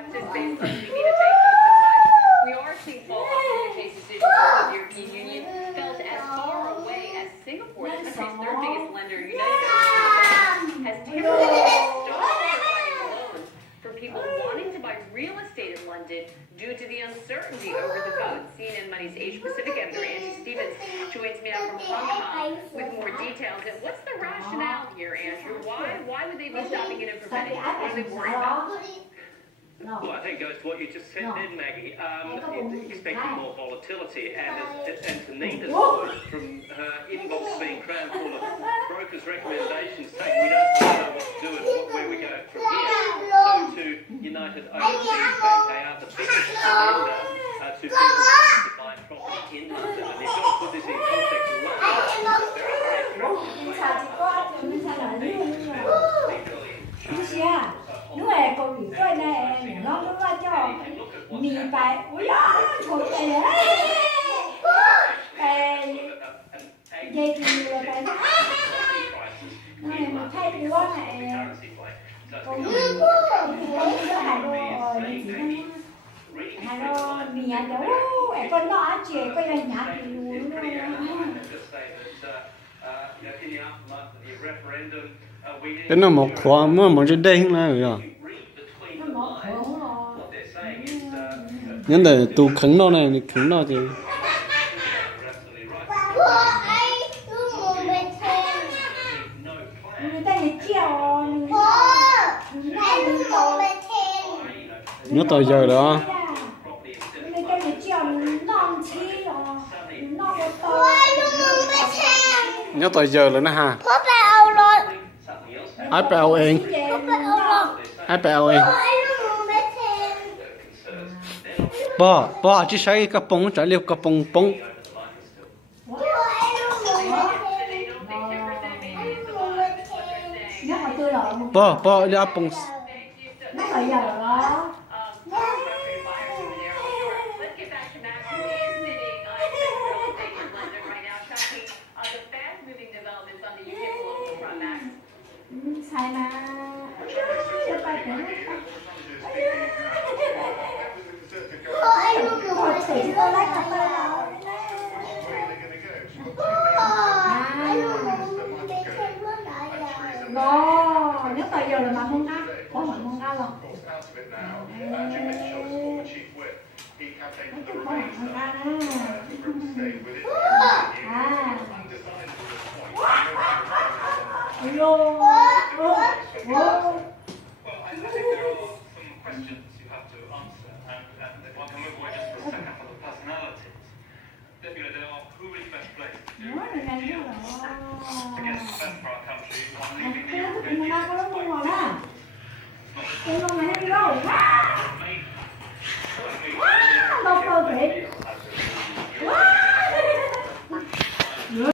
Says basically, Nina, thank you so much. We are seeing fallout from the UK's decision to leave the European Union felt as far away as Singapore, the country's third biggest lender, United Ocean Bank, has temporarily stopped providing loans for people wanting to buy real estate in London due to the uncertainty over the vote. CNN Money's Asia Pacific editor Andrew Stevens joins me now from Hong Kong with more details. And what's the rationale here, Andrew? Why would they be stopping it and preventing it? What are they worried about? Well, I think it goes to what you just said then, Maggie. Expecting more volatility, and to Nina's point, from her inbox being crammed full of brokers' recommendations saying we don't know what to do and where we go from here, so to United Overseas Bank, they are the biggest lender to people to buy property in London. And if you've got to put this in context, London is a very, very attractive Nếu mà con bị coi này nó cho mì bài ui đó thuộc này dây thì là cái này mà thay đứa này còn Hà Nội mì ăn đâu con nó ăn chè coi là nhạt thì luôn cái nó một khoa mà trên đây không là rồi nhân để tụ khẩn nó này khẩn nó thì nhớ tới giờ đó nhớ tới giờ rồi nè ha ai bèo eng ai bèo eng bỏ chỉ sai cái bông trái liều cái bông bỏ ra bông nó phải giờ đó sai mà nó nếu bây giờ là mà không ăn có mà không ăn không Cái con này nó đi đâu?